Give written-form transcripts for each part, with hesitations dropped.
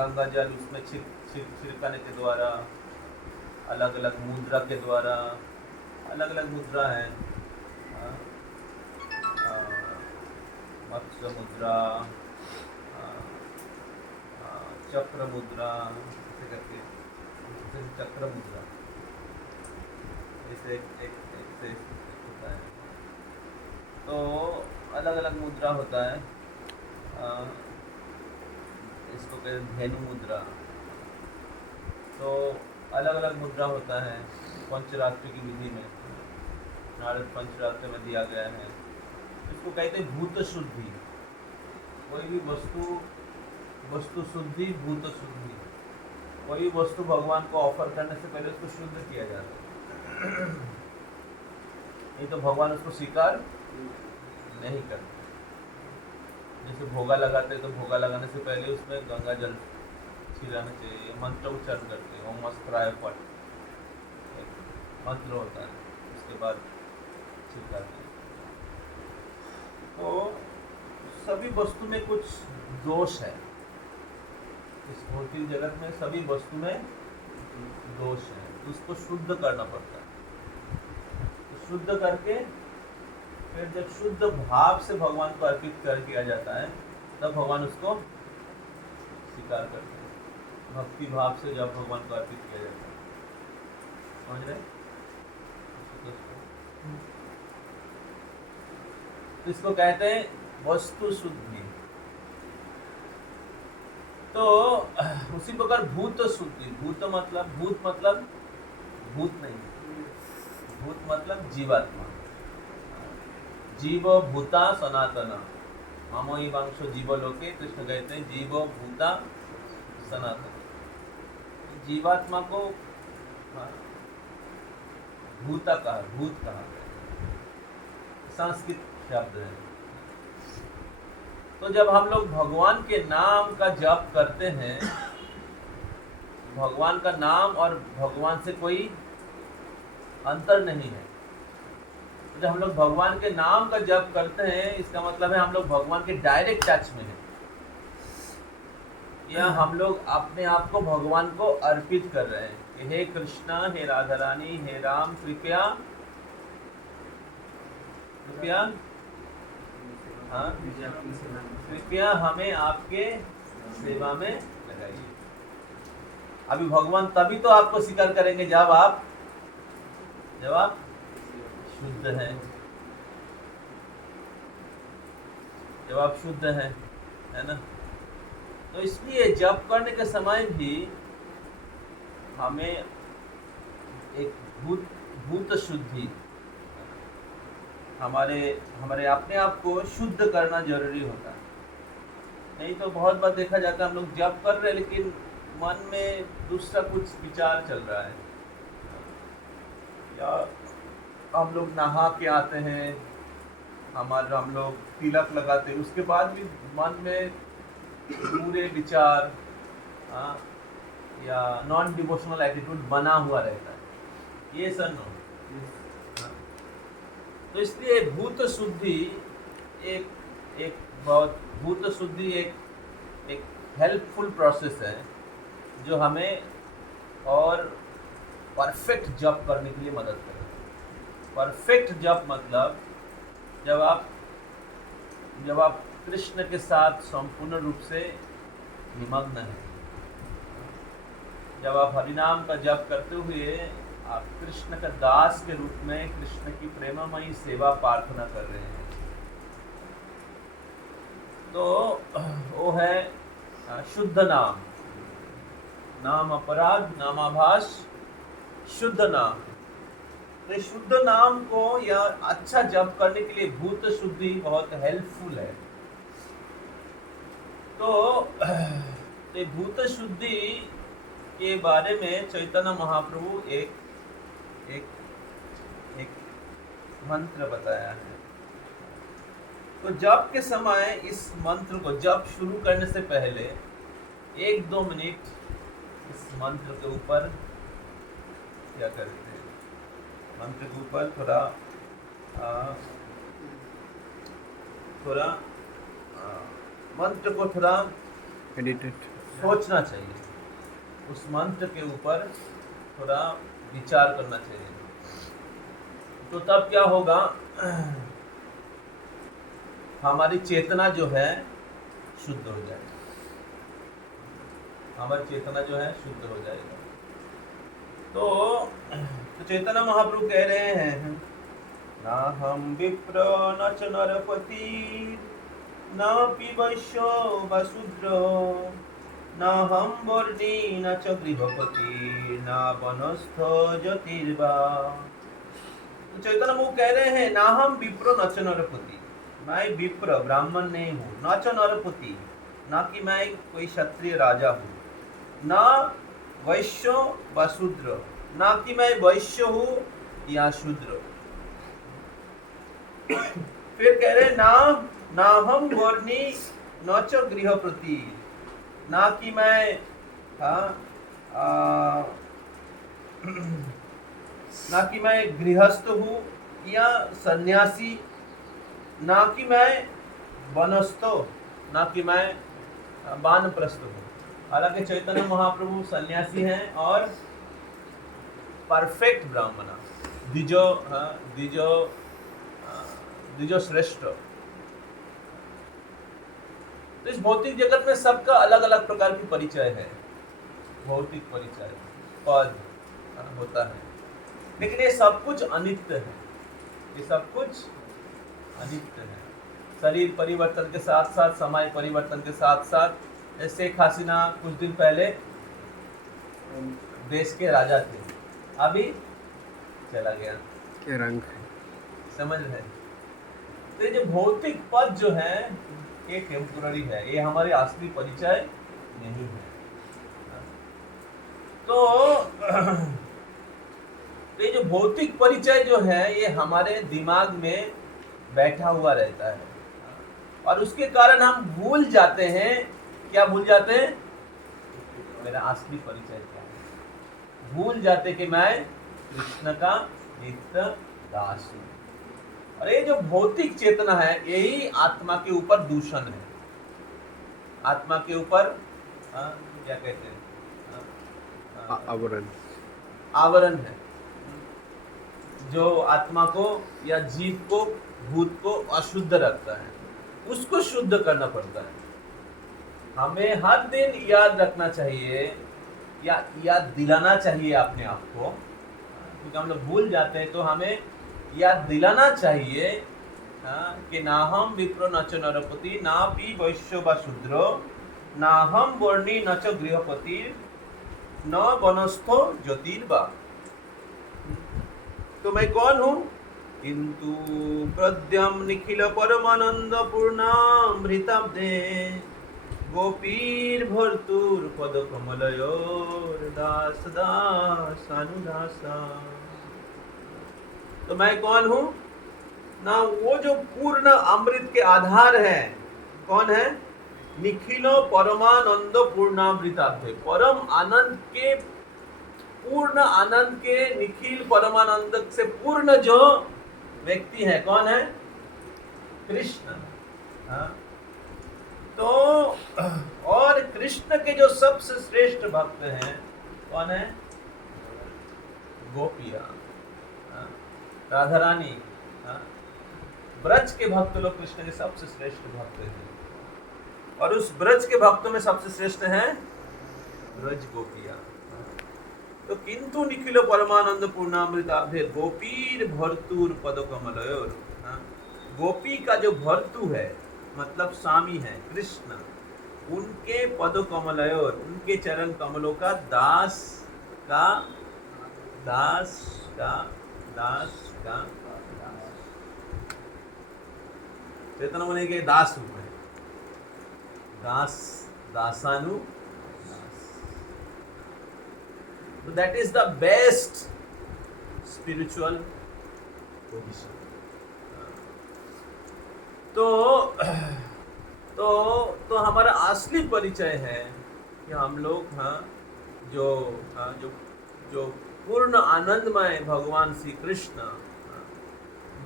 गंगा जल उसमें छिड़काने के द्वारा, अलग अलग मुद्रा के द्वारा, अलग अलग मुद्रा है, मत्स्य मुद्रा, आ, आ, चक्र मुद्रा, ऐसे करके, जैसे चक्र मुद्रा, जैसे एक से होता है। तो अलग अलग मुद्रा होता है, इसको कहते हैं धेनु मुद्रा। तो अलग अलग मुद्रा होता है पंचरात्र की विधि में, नारद पंचरात्र में दिया गया है। इसको कहते हैं भूत शुद्धि। कोई भी वस्तु शुद्धि, भूत शुद्धि। कोई भी वस्तु भगवान को ऑफर करने से पहले उसको शुद्ध किया जाता है, नहीं तो भगवान उसको स्वीकार नहीं करते। जैसे भोगा लगाते तो भोगा लगाने से पहले उसमें गंगा जल छिड़ाना चाहिए, मंत्र उच्चारण करते हैं, ओम अस्त्राय पट मंत्र होता है, उसके बाद छिड़काते हैं। तो सभी वस्तु में कुछ दोष है, इस भौतिक जगत में सभी वस्तु में दोष है, उसको शुद्ध करना पड़ता है। तो शुद्ध करके फिर जब शुद्ध भाव से भगवान को अर्पित कर किया जाता है, तब भगवान उसको स्वीकार करते हैं। भक्ति भाव से जब भगवान को अर्पित किया जाता है, समझ रहे? तो इसको कहते हैं वस्तु शुद्धि। तो उसी प्रकार भूत शुद्धि। भूत मतलब भूत नहीं, भूत मतलब जीवात्मा। जीव भूता सनातना ममोई वांशो जीवलोके, कृष्ण कहते हैं जीव भूता सनातन। जीवात्मा को भूता कहा, भूत कहा, संस्कृत शब्द है। तो जब हम लोग भगवान के नाम का जप करते हैं, भगवान का नाम और भगवान से कोई अंतर नहीं है। जब हम लोग भगवान के नाम का जप करते हैं, इसका मतलब है हम लोग भगवान के डायरेक्ट टच में हैं, या हम लोग अपने आप को भगवान को अर्पित कर रहे हैं कि हे कृष्णा, हे राधा रानी, हे राम, कृपया कृपया हमें आपके सेवा में लगाइए। अभी भगवान तभी तो आपको स्वीकार करेंगे जब आप शुद्ध हैं, जब आप शुद्ध हैं, है ना? तो इसलिए जप करने के समय भी हमें एक भूत शुद्धि, हमारे अपने आप को शुद्ध करना जरूरी होता है। नहीं तो बहुत बार देखा जाता है हम लोग जप कर रहे हैं लेकिन मन में दूसरा कुछ विचार चल रहा है, या हम लोग नहा के आते हैं, हम लोग तिलक लगाते हैं, उसके बाद भी मन में पूरे विचार या नॉन डिवोशनल एटीट्यूड बना हुआ रहता है। ये सर नो। तो इसलिए भूत शुद्धि एक हेल्पफुल प्रोसेस है जो हमें और परफेक्ट जप करने के लिए मदद करेगा। परफेक्ट जप मतलब जब आप कृष्ण के साथ संपूर्ण रूप से निमग्न हैं, जब आप हरिनाम का जप करते हुए आप कृष्ण का दास के रूप में कृष्ण की प्रेममयी सेवा प्रार्थना कर रहे हैं, तो वो है शुद्ध नाम, नाम अपराध, नामाभास, शुद्ध नाम। तो शुद्ध नाम को या अच्छा जप करने के लिए भूत शुद्धि बहुत हेल्पफुल है। तो ये भूत शुद्धि के बारे में चैतन्य महाप्रभु एक मंत्र बताया है। तो जप के समय इस मंत्र को जप शुरू करने से पहले 1-2 मिनट इस मंत्र के ऊपर क्या करते हैं, मंत्र के ऊपर थोड़ा मंत्र को थोड़ा सोचना चाहिए, उस मंत्र के ऊपर थोड़ा विचार करना चाहिए। तो तब क्या होगा, हमारी चेतना जो है शुद्ध हो जाएगी, हमारी चेतना जो है शुद्ध हो जाएगा। तो चैतन्य महाप्रभु कह रहे हैं, ना हम विप्र न च नरपति न पि वैश्यो वशूद्रो न हम वर्णी न च गृहपति न वनस्थ ज्योतिर्वा। तो चैतन्य महाप्रभु कह रहे हैं, ना हम विप्र न च नरपति, मैं विप्र ब्राह्मण नहीं हूँ, न च नरपति, ना कि मैं कोई क्षत्रिय राजा हूँ, ना वैश्य व शूद्र, ना कि मैं वैश्य हूँ या शूद्र। फिर कह रहे ना हम वर्णी न च गृहपति, ना कि मैं ना कि मैं गृहस्थ हूँ या सन्यासी, ना कि मैं वनस्थ, ना कि मैं वानप्रस्थ हूँ। हालांकि चैतन्य महाप्रभु सन्यासी हैं और परफेक्ट ब्राह्मण, द्विजो श्रेष्ठ। तो इस भौतिक जगत में सबका अलग अलग प्रकार की परिचय है, भौतिक परिचय, पद होता है, लेकिन ये सब कुछ अनित्य है, ये सब कुछ अनित्य है। शरीर परिवर्तन के साथ साथ, समय परिवर्तन के साथ साथ, शेख हसीना कुछ दिन पहले देश के राजा थे, अभी चला गया, क्या रंग समझ रहे। तो ये जो भौतिक पद जो है ये टेम्पोररी है, ये हमारे असली परिचय नहीं है। तो ये जो भौतिक परिचय जो है ये हमारे दिमाग में बैठा हुआ रहता है, और उसके कारण हम भूल जाते हैं, क्या भूल जाते हैं, मेरा असली परिचय क्या है। भूल जाते कि मैं कृष्ण का नित्य दास हूं। और ये जो भौतिक चेतना है यही आत्मा के ऊपर दूषण है, आत्मा के ऊपर क्या कहते हैं, आवरण है, जो आत्मा को या जीव को, भूत को अशुद्ध रखता है, उसको शुद्ध करना पड़ता है। हमें हर दिन याद रखना चाहिए या याद दिलाना चाहिए अपने आप को, क्योंकि हम लोग भूल जाते हैं, तो हमें याद दिलाना चाहिए कि ना हम विप्रो न च नरपति ना पि वैश्य व शूद्रो ना हम वर्णी न च गृहपति न वनस्थो ज्योतिर्वा। तो मैं कौन हूँ, किंतु प्रद्यम निखिल परमानंद पूर्णामृताब्दे गोपीर भर्तुर पद कमलयोर दास दास अनुदासा। तो मैं कौन हूं ना, वो जो पूर्ण अमृत के आधार है, कौन है, निखिलो परमानंद पूर्णामृताब्दे, परम आनंद के, पूर्ण आनंद के, निखिल परमानंद से पूर्ण जो व्यक्ति है, कौन है, कृष्ण। तो और कृष्ण के जो सबसे श्रेष्ठ भक्त हैं कौन है, गोपिया, राधा रानी। ब्रज के भक्त लोग कृष्ण के सबसे श्रेष्ठ भक्त हैं, और उस ब्रज के भक्तों में सबसे श्रेष्ठ हैं ब्रज गोपिया। तो किंतु निखिल परमानंद पूर्णामृताब्धे गोपीर भर्तुर पद कमलयोर, गोपी का जो भर्तु है मतलब स्वामी है कृष्ण, उनके पद कमलयोर, उनके चरण कमलों का दास का दास का दास का चेतन होने के दास रूप है, दास दासानु दास। तो that is the best spiritual position. तो हमारा असली परिचय है कि हम लोग जो पूर्ण आनंदमय भगवान श्री कृष्ण,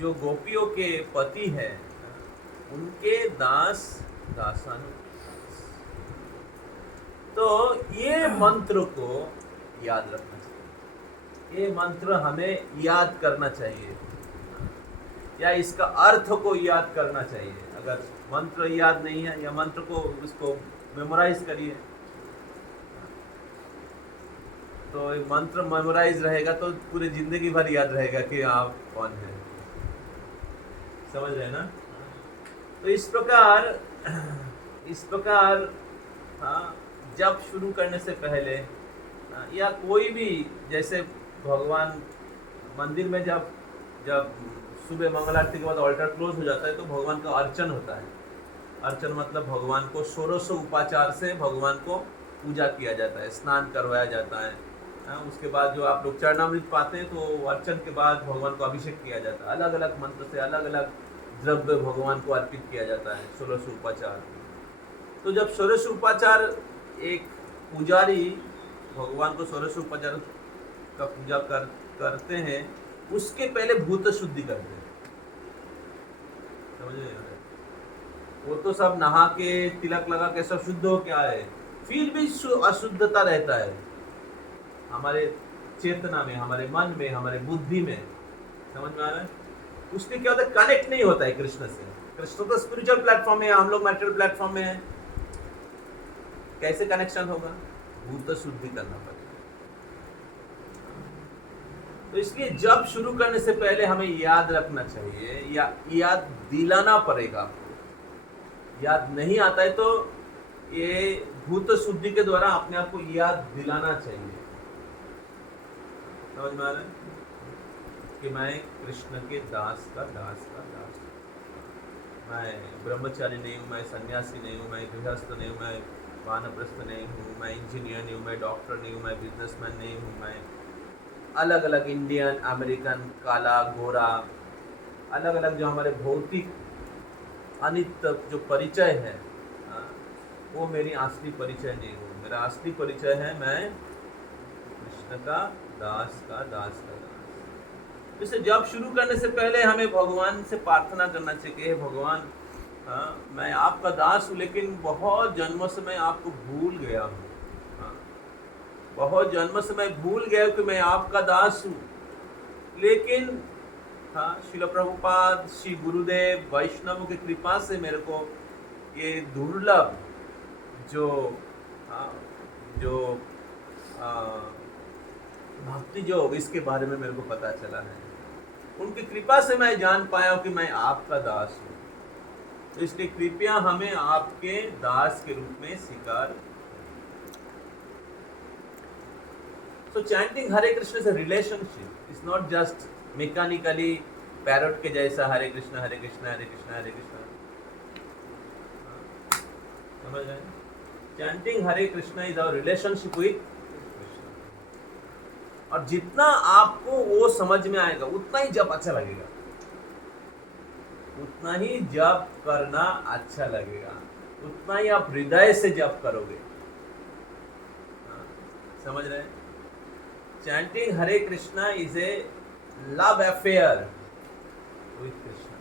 जो गोपियों के पति है, उनके दास दासानु। तो ये मंत्र को याद रखना चाहिए, ये मंत्र हमें याद करना चाहिए, या इसका अर्थ को याद करना चाहिए। अगर मंत्र याद नहीं है, या मंत्र को उसको मेमोराइज करिए, तो ये मंत्र मेमोराइज रहेगा तो पूरी जिंदगी भर याद रहेगा कि आप कौन हैं। समझ रहे हैं ना? तो इस प्रकार हाँ, जब शुरू करने से पहले या कोई भी, जैसे भगवान मंदिर में जब सुबह मंगल आरती के बाद ऑल्टर क्लोज हो जाता है तो भगवान का अर्चन होता है। अर्चन मतलब भगवान को 1600 उपाचार से भगवान को पूजा किया जाता है, स्नान करवाया जाता है। उसके बाद जो आप लोग चरणामृत पाते हैं तो अर्चन के बाद भगवान को अभिषेक किया जाता है, अलग अलग मंत्र से अलग अलग द्रव्य भगवान को अर्पित किया जाता है, 1600 उपाचार। तो जब 1600 उपाचार एक पुजारी भगवान को 1600 उपाचार का पूजा करते हैं, उसके पहले भूत शुद्धि करते हैं। समझे? वो तो सब नहा के तिलक लगा के सब शुद्ध हो के आए, फिर भी अशुद्धता रहता है हमारे चेतना में, हमारे मन में, हमारे बुद्धि में। समझ में आ रहा है? उसके क्या होता है, कनेक्ट नहीं होता है कृष्ण से। कृष्ण तो स्पिरिचुअल प्लेटफॉर्म में है, हम लोग मैटेरियल प्लेटफॉर्म में है, कैसे कनेक्शन होगा? भूत शुद्धि करना पड़ेगा। तो इसलिए जब शुरू करने से पहले हमें याद रखना चाहिए, या याद दिलाना पड़ेगा आपको। याद नहीं आता है तो ये भूत शुद्धि के द्वारा अपने आप को याद दिलाना चाहिए। समझ में आ रहा है कि मैं कृष्ण के दास का दास का दास, मैं ब्रह्मचारी नहीं हूँ, मैं सन्यासी नहीं हूँ, मैं गृहस्थ नहीं हूँ, मैं वानप्रस्थ नहीं हूँ, मैं इंजीनियर नहीं हूँ, मैं डॉक्टर नहीं हूँ, मैं बिजनेसमैन नहीं हूँ, मैं अलग अलग इंडियन, अमेरिकन, काला, गोरा, अलग अलग जो हमारे भौतिक अनित जो परिचय है, वो मेरी असली परिचय नहीं हो। मेरा असली परिचय है मैं कृष्ण का दास का दास का दास। इसे जब शुरू करने से पहले हमें भगवान से प्रार्थना करना चाहिए कि भगवान, मैं आपका दास हूँ, लेकिन बहुत जन्मों से मैं आपको भूल गया हूँ। बहुत जन्म से मैं भूल गया कि मैं आपका दास हूँ। लेकिन श्रील प्रभुपाद, श्री गुरुदेव, वैष्णव की कृपा से मेरे को ये दुर्लभ जो भक्ति योग, इसके बारे में मेरे को पता चला है। उनकी कृपा से मैं जान पाया हूँ कि मैं आपका दास हूँ। तो इसलिए कृपया हमें आपके दास के रूप में स्वीकार। So chanting Hare Krishna is a relationship. It's not just mechanically parrot के जैसा Hare Krishna Hare Krishna Hare Krishna Hare Krishna। समझ रहे हैं? Chanting Hare Krishna is our relationship with Krishna। और जितना आपको वो समझ में आएगा उतना ही जप अच्छा लगेगा, उतना ही जप करना अच्छा लगेगा, उतना ही आप हृदय से जप करोगे। समझ रहे हैं? Chanting Hare Krishna is a love affair with Krishna।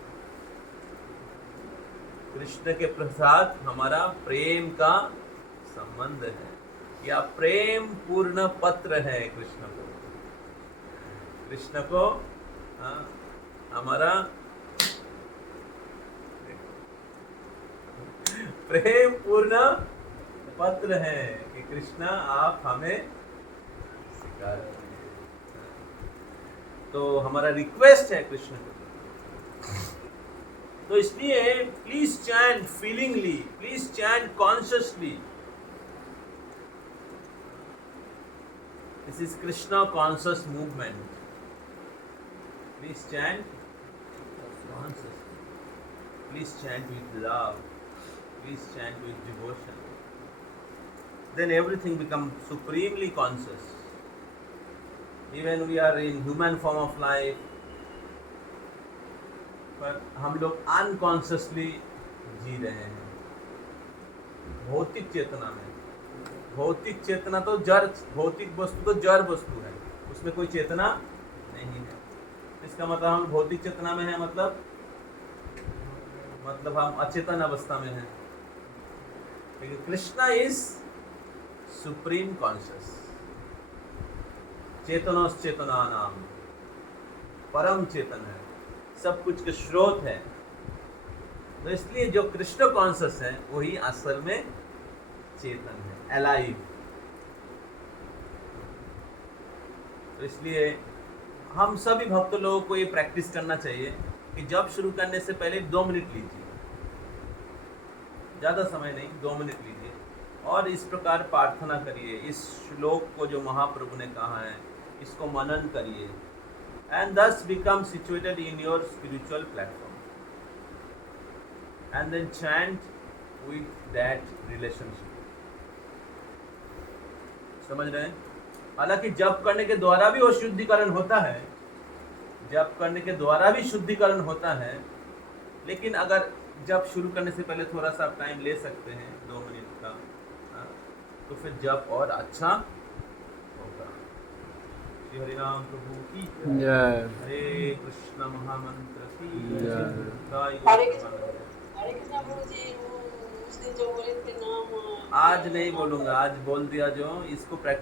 Krishna के प्रसाद हमारा प्रेम का संबंध है, या प्रेम पूर्ण पत्र है कृष्ण को। कृष्ण को हमारा प्रेम पूर्ण पत्र है कि कृष्ण आप हमें, तो हमारा रिक्वेस्ट है कृष्ण को। तो इसलिए please chant feelingly, please chant consciously. This is Krishna conscious movement. Please chant consciously, please chant with love, please chant with devotion. Then everything becomes supremely conscious। Even we are in human form of life, पर हम लोग unconsciously जी रहे हैं भौतिक चेतना में। भौतिक चेतना तो जड़, भौतिक वस्तु तो जड़ वस्तु है, उसमें कोई चेतना नहीं है। इसका मतलब हम भौतिक चेतना में है, मतलब हम अचेतन अवस्था में हैं। लेकिन कृष्णा इज सुप्रीम कॉन्शियस, चेतनोश्चेतना नाम, परम चेतन है, सब कुछ के स्रोत है। तो इसलिए जो कृष्ण कॉन्शियस है वही असल में चेतन है, अलाइव। तो इसलिए हम सभी भक्त लोगों को ये प्रैक्टिस करना चाहिए कि जब शुरू करने से पहले 2 मिनट लीजिए, ज़्यादा समय नहीं, 2 मिनट लीजिए और इस प्रकार प्रार्थना करिए। इस श्लोक को जो महाप्रभु ने कहा है इसको मनन करिए, and thus become situated in your spiritual platform and then chant with that relationship। समझ रहे हैं? हालांकि जप करने के द्वारा भी वो शुद्धिकरण होता है, जप करने के द्वारा भी शुद्धिकरण होता है, लेकिन अगर जप शुरू करने से पहले थोड़ा सा टाइम ले सकते हैं 2 मिनट का, तो फिर जप और अच्छा होगा। श्री हरिनाम प्रभु की जय। हरे कृष्ण महामंत्र की जय। हरे कृष्णा प्रभु जी, वो उस दिन जो बोले थे नाम आज नहीं बोलूंगा, आज बोल दिया जो इसको प्रैक्टिस